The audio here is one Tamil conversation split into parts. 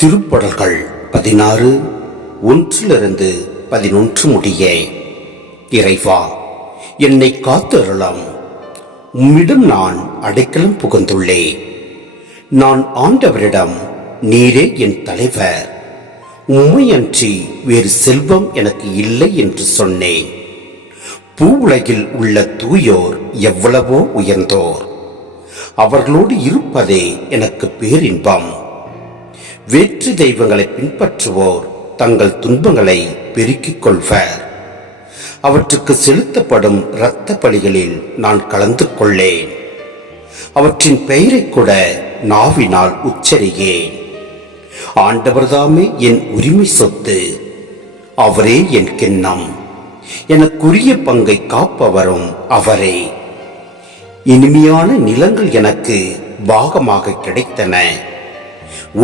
திருப்பாடல்கள் 16 1 11 முடிய. இறைவா, என்னை காத்தருளாம். உம்மிடம் நான் அடைக்கலம் புகுந்துள்ளேன். நான் ஆண்டவரிடம், நீரே என் தலைவர், உம்மையன்றி வேறு செல்வம் எனக்கு இல்லை என்று சொன்னேன். பூவுலகில் உள்ள தூயோர் எவ்வளவோ உயர்ந்தோர், அவர்களோடு இருப்பதே எனக்கு பேரின்பம். வேற்று தெய்வங்களை பின்பற்றுவோர் தங்கள் துன்பங்களை பெருக்கிக் கொள்வர். அவற்றுக்கு செலுத்தப்படும் இரத்த பலிகளில் நான் கலந்து கொள்ளேன். அவற்றின் பெயரை கூட நாவினால் உச்சரிகேன். ஆண்டவர்தாமே என் உரிமை சொத்து, அவரே என் கிண்ணம். எனக்குரிய பங்கை காப்பவரும் அவரே. இனிமையான நிலங்கள் எனக்கு பாகமாக கிடைத்தன.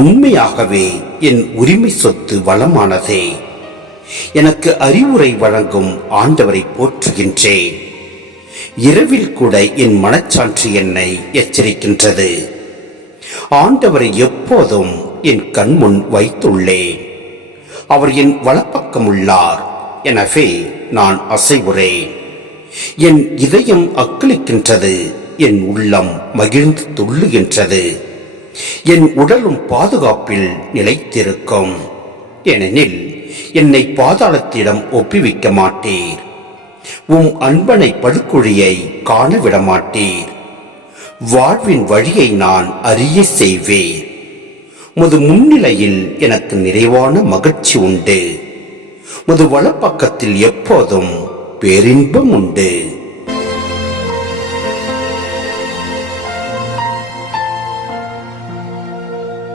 உண்மையாகவே என் உரிமை சொத்து வளமானதே. எனக்கு அறிவுரை வழங்கும் ஆண்டவரை போற்றுகின்றேன். இரவில் கூட என் மனச்சான்று என்னை எச்சரிக்கின்றது. ஆண்டவரை எப்போதும் என் கண்முன் வைத்துள்ளேன். அவர் என் வலப்பக்கம் உள்ளார், எனவே நான் அசைவுறேன். என் இதயம் அக்களிக்கின்றது, என் உள்ளம் மகிழ்ந்து துள்ளுகின்றது. என் உடலும் பாதுகாப்பில் நிலைத்திருக்கும், ஏனெனில் என்னை பாதாளத்திடம் ஒப்புவிக்க மாட்டீர். உம் அன்பனை படுகுழியை காண விடமாட்டீர். வாழ்வின் வழியை நான் அறிய செய்வேன். முது முன்னிலையில் எனக்கு நிறைவான மகிழ்ச்சி உண்டு. முது வலப்பக்கத்தில் எப்போதும் பேரின்பம் உண்டு.